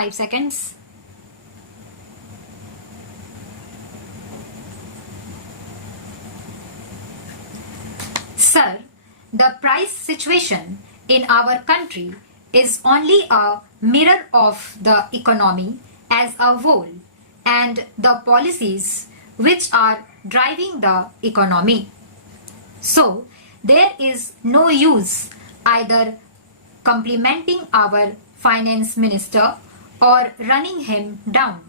5 seconds. Sir, the price situation in our country is only a mirror of the economy as a whole and the policies which are driving the economy. So, there is no use either complimenting our finance minister or running him down.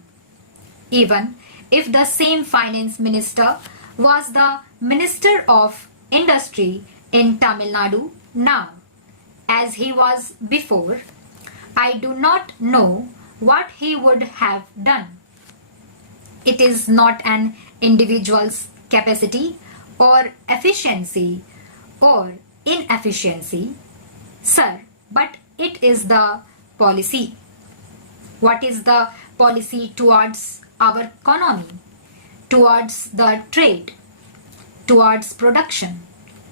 Even if the same finance minister was the Minister of Industry in Tamil Nadu now, as he was before, I do not know what he would have done. It is not an individual's capacity or efficiency or inefficiency, sir, but it is the policy. What is the policy towards our economy, towards the trade, towards production,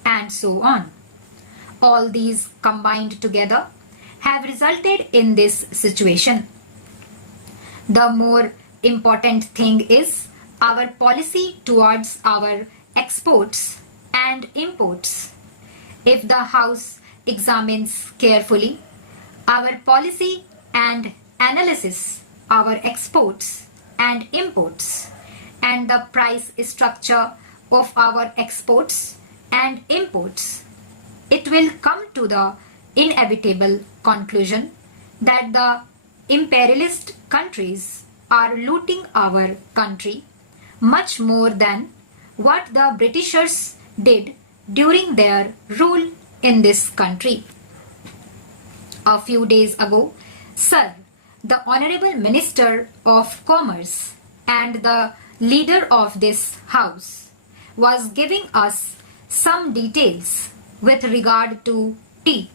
and so on? All these combined together have resulted in this situation. The more important thing is our policy towards our exports and imports. If the House examines carefully our policy and analysis our exports and imports and the price structure of our exports and imports, it will come to the inevitable conclusion that the imperialist countries are looting our country much more than what the Britishers did during their rule in this country. A few days ago, sir, the Honorable Minister of Commerce and the leader of this house was giving us some details with regard to tea,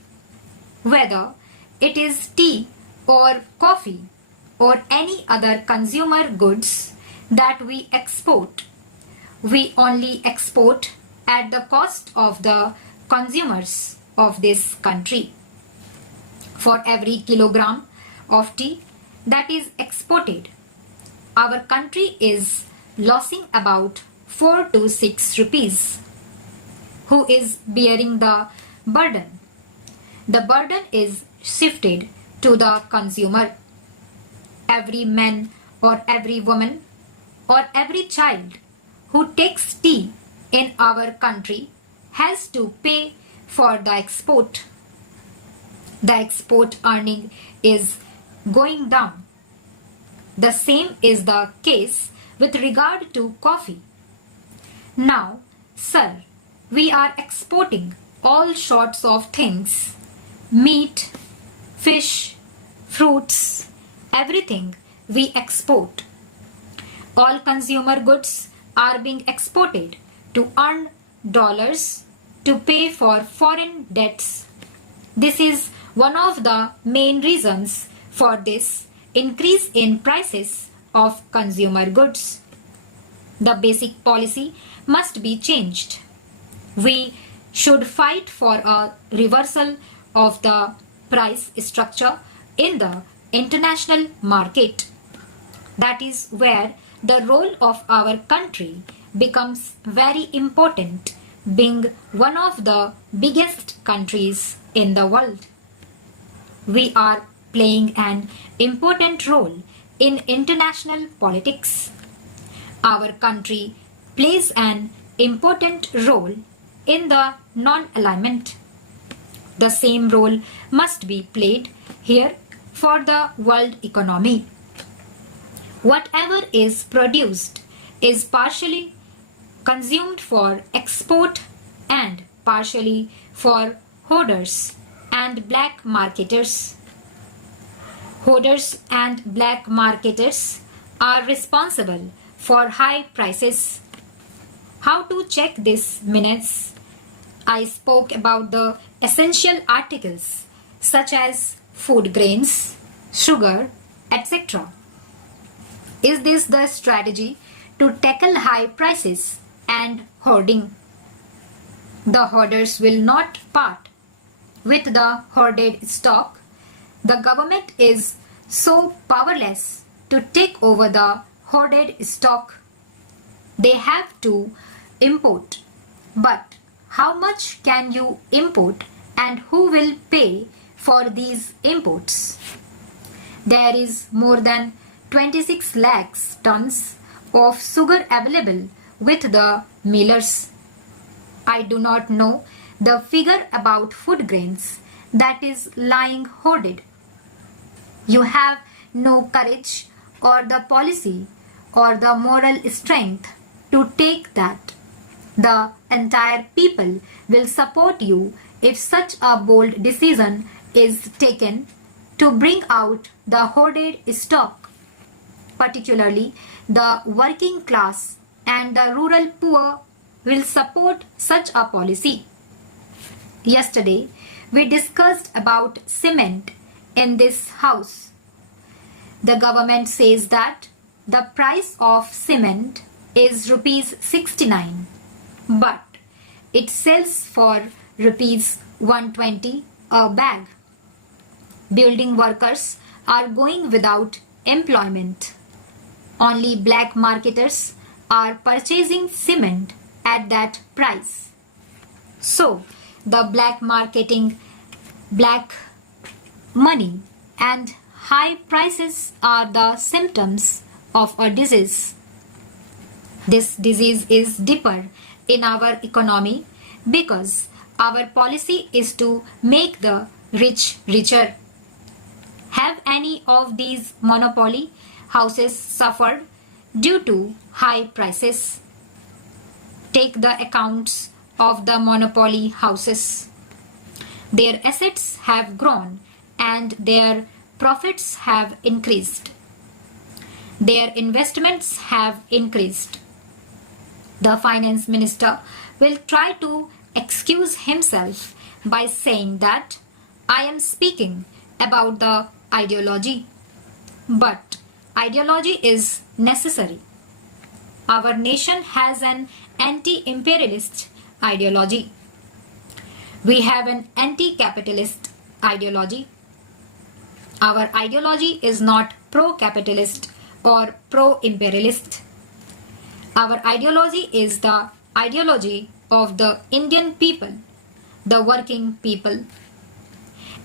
whether it is tea or coffee or any other consumer goods that we export. We only export at the cost of the consumers of this country. For every kilogram of tea that is exported, our country is losing about 4 to 6 rupees. Who is bearing the burden? The burden is shifted to the consumer. Every man or every woman or every child who takes tea in our country has to pay for the export. The export earning is going down. The same is the case with regard to coffee. Now, sir, we are exporting all sorts of things: meat, fish, fruits, everything we export. All consumer goods are being exported to earn dollars to pay for foreign debts. This is one of the main reasons for this increase in prices of consumer goods. The basic policy must be changed. We should fight for a reversal of the price structure in the international market. That is where the role of our country becomes very important, being one of the biggest countries in the world. We are playing an important role in international politics. Our country plays an important role in the non-alignment. The same role must be played here for the world economy. Whatever is produced is partially consumed for export and partially for hoarders and black marketers. Hoarders and black marketers are responsible for high prices. How to check this minutes? I spoke about the essential articles such as food grains, sugar, etc. Is this the strategy to tackle high prices and hoarding? The hoarders will not part with the hoarded stock. The government is so powerless to take over the hoarded stock. They have to import. But how much can you import and who will pay for these imports? There is more than 26 lakhs tons of sugar available with the millers. I do not know the figure about food grains that is lying hoarded. You have no courage or the policy or the moral strength to take that. The entire people will support you if such a bold decision is taken to bring out the hoarded stock. Particularly, the working class and the rural poor will support such a policy. Yesterday, we discussed about cement in this house. The government says that the price of cement is rupees 69, but it sells for rupees 120 a bag. Building workers are going without employment. Only black marketers are purchasing cement at that price. So, the black marketing, black money and high prices are the symptoms of a disease. This disease is deeper in our economy because our policy is to make the rich richer. Have any of these monopoly houses suffered due to high prices? Take the accounts of the monopoly houses. Their assets have grown and their profits have increased. Their investments have increased. The finance minister will try to excuse himself by saying that I am speaking about the ideology. But ideology is necessary. Our nation has an anti-imperialist ideology. We have an anti-capitalist ideology. Our ideology is not pro-capitalist or pro-imperialist. Our ideology is the ideology of the Indian people, the working people.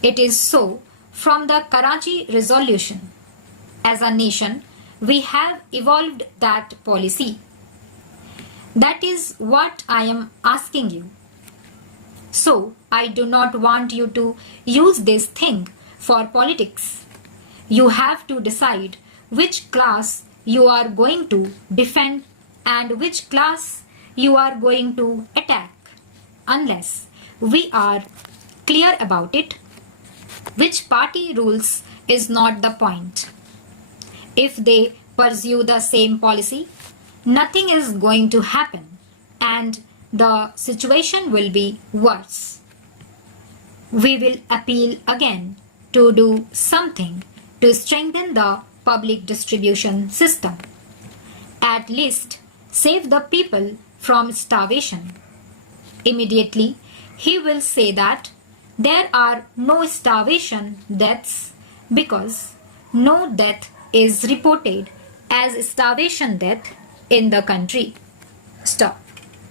It is so from the Karachi resolution. As a nation, we have evolved that policy. That is what I am asking you. So, I do not want you to use this thing for politics. You have to decide which class you are going to defend and which class you are going to attack. Unless we are clear about it, which party rules is not the point. If they pursue the same policy, nothing is going to happen and the situation will be worse. We will appeal again to do something to strengthen the public distribution system. At least save the people from starvation. Immediately, he will say that there are no starvation deaths because no death is reported as starvation death in the country. Stop.